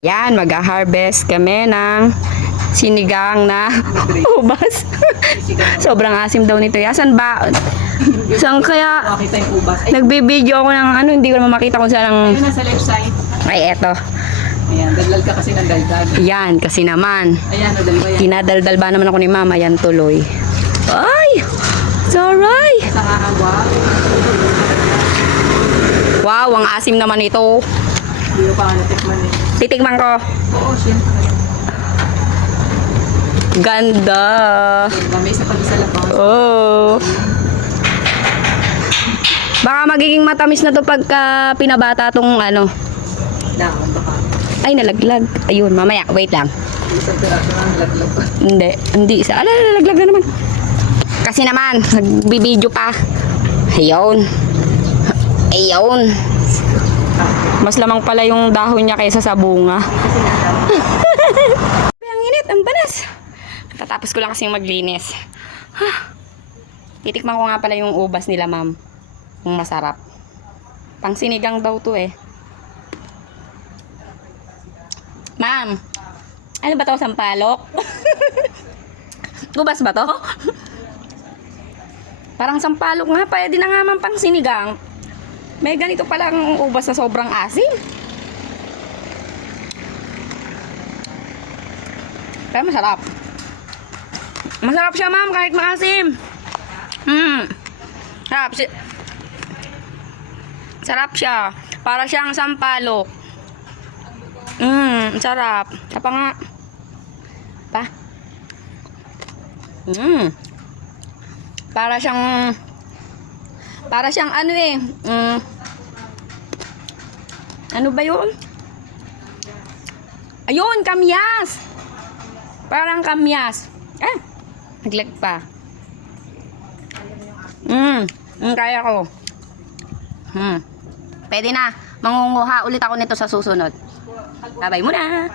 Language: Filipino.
Yan, mag-harvest kami ng sinigang na ubas. Sobrang asim daw nito. Asan ba? Saan kaya? Makita yung ubas. Ay, Nagbibideo ako ng ano, hindi ko na makita kung saan ang... ayun nasa left side. Ay, eto. Ayan, dalal ka kasi ng daldag. Yan, kasi naman. Ayan, dalawa yan. Tinadaldal ba naman ako ni mama? Yan tuloy. Ay! Saray! Sa ahawa. Wow, ang asim naman ito. Hindi ko pa natikman eh. Titikman ko. Oo, syempre. Ganda. May isa pag isa lang pa. Oh. Baka magiging matamis na to pagka pinabata tong ano. Daon, baka. Ay, nalaglag. Ayun, mamaya. Wait lang. Isang piraso lang, laglag pa. Hindi. Isa. Ala, nalaglag na naman. Kasi naman, nagbibideo pa. Ayun. Ayun. Mas lamang pala yung dahon niya kaysa sa bunga. Ang init, ang banas. Tatapos ko lang kasi maglinis. Titikman ko nga pala yung ubas nila, ma'am. Yung masarap. Pang sinigang daw to eh. Ma'am, ano ba to, sampalok? Ubas ba to? Parang sampalok nga, pwede na nga man pang sinigang. May ganito palang ubas na sobrang asim. Pero masarap. Masarap siya, ma'am, kahit maasim. Sarap siya. Sarap siya. Para siyang sampalok. Sarap. Apa nga? Pa? Para siyang ano eh. Ano ba yun? Ayun, kamyas. Parang kamyas. Naglag pa. Kaya ko. Pwede na. Mangunguha ulit ako nito sa susunod. Babay muna.